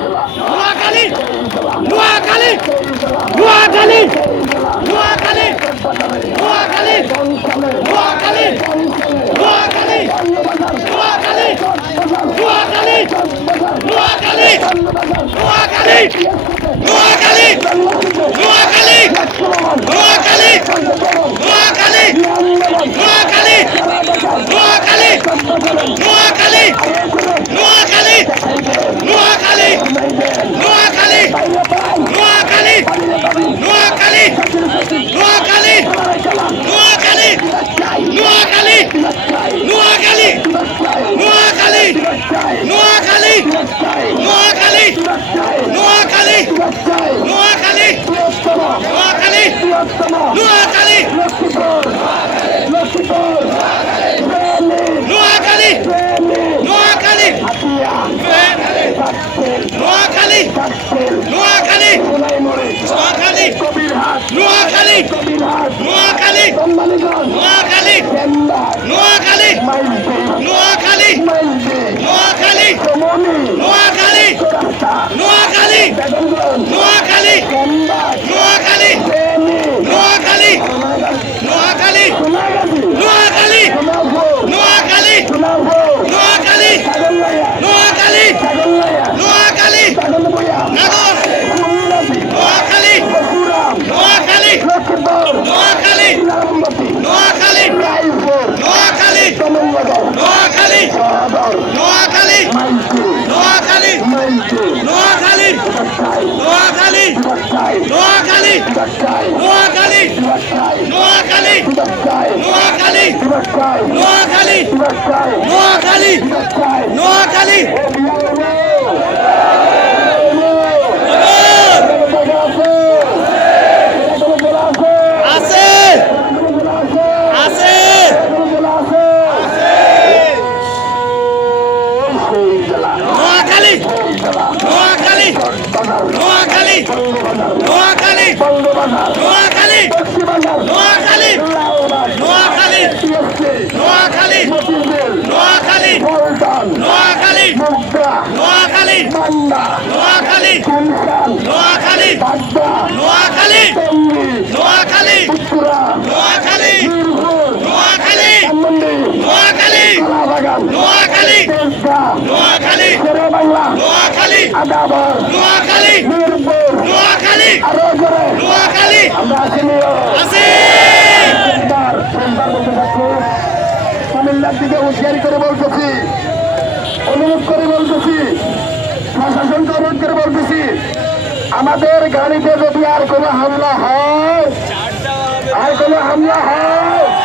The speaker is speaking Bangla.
নোয়াখালী নোয়াখালী নোয়াখালী নোয়াখালী নোয়াখালী নোয়াখালী নোয়াখালী নোয়াখালী নোয়াখালী নোয়াখালী নোয়াখালী নোয়াখালী নোয়াখালী লক্ষ্মীপুর লক্ষ্মীপুর নোয়াখালী নোয়াখালী নোয়াখালী নোয়াখালী নোয়াখালী নোয়াখালী নোয়াখালী নোয়াখালী নোয়াখালী নোয়াখালী নোয়াখালী নোয়াখালী নোয়াখালী নোয়াখালী নোয়াখালী নোয়াখালী নোয়াখালী নোয়াখালী নোয়াখালী নোয়াখালী নোয়াখালী নোয়াখালী নোয়াখালী নোয়াখালী নোয়াখালী নোয়াখালী নোয়াখালী নোয়াখালী নোয়াখালী নোয়াখালী নোয়াখালী নোয়াখালী নোয়াখালী নোয়াখালী নোয়াখালী নোয়াখালী। নোয়াখালী। নোয়াখালী। নোয়াখালী। নোয়াখালী। নোয়াখালী। আছে কুমিল্লার দিকে হুঁশিয়ারি করে বলতেছি অনুরোধ করে বলতেছি প্রশাসনকে অনুরোধ করে বলতেছি আমাদের গাড়িতে যদি আর কোনো হামলা হয় আর কোনো হামলা হয়